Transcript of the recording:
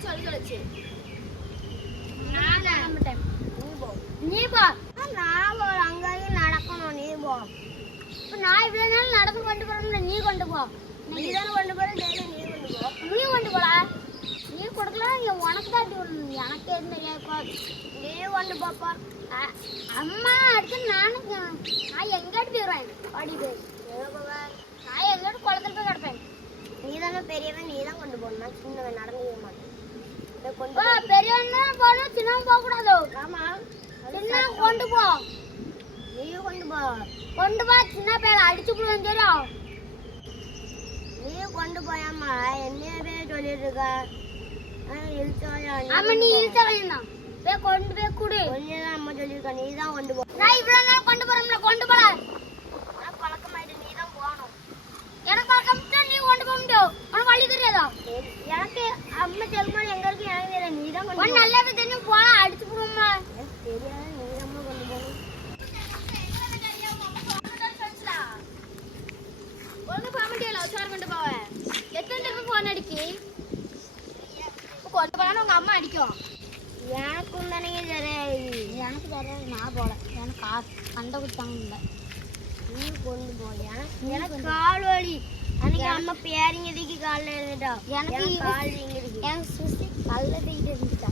அப்படி நான் கிளம்பிட்டேன் நீ போ நீ போ நான் ஒரு அங்கேயும் நடக்கணும் நீ போ இப்ப நான் இவ்வளவு நாள் நடந்து கொண்டு போறோம்ல நீ கொண்டு போ நீ தானே கொண்டு போற டெய்லி நீ கொண்டு போ நீ கொண்டு போடா நீ கொடுக்கலாம் இங்க உனக்கு தான் அப்படி விடணும் எனக்கு எதுவும் தெரியாது நீ கொண்டு போப்பா அ- அம்மா அடுத்து நானும் நான் எங்கிட்டு போயிடுவேன் அடி போய் நான் எங்கிட்ட குளத்துல போய் கிடப்பேன் நீ தானே பெரியவன் நீ தான் கொண்டு போகணும் சின்னவன் நடந்து கொண்டு. பெரியவன் போகணும் சின்னவன் போக கூடாது ஆமா. சின்ன கொண்டு போ. நீயும் கொண்டு போ. கொண்டு போ சின்ன பேர அடிச்சு விடுவேன் தெரியும் நீயும் கொண்டு போயாமா என்னைய பேர் சொல்லிட்டு இருக்க ஆமா நீ இழுத்த வேண்டாம் போய் கொண்டு போய் கொடு. தான் அம்மா சொல்லியிருக்கா நீ தான் கொண்டு போ. நான் இவ்வளவு நாள் கொண்டு போறோம்ல கொண்டு போல. பழக்கமாயிட்டு நீ தான் போகணும். எனக்கு பழக்கம் நீ கொண்டு போக முடியும். உனக்கு வழி தெரியாதா. எனக்கு அம்மா செல்மான் எங்க இருக்கு எனக்கு தெரியல நீ தான் கொண்டு உன் போ நல்லா தெரியும் போல அடிச்சு விடுவோம்மா எனக்கு தெரியாது நீ தான் கொண்டு போகணும் ஒழுங்கு போக முடியல உச்சாரம் கொண்டு போவேன் எத்தனை போன் அடிக்கி கொண்டு போனா உங்க அம்மா அடிக்கும் எனக்கும் தானே தெரியாது எனக்கு தெரியாது நான் போல எனக்கு காசு கண்ட குத்தாங்க இல்லை நீ கொண்டு போ எனக்கு எனக்கு கால் வலி அன்னைக்கு அம்மா பேரிங்கதுக்கு காலில் இருந்துட்டா எனக்கு கால் எனக்கு கல்ல தூக்கிட்டு இருந்துச்சா.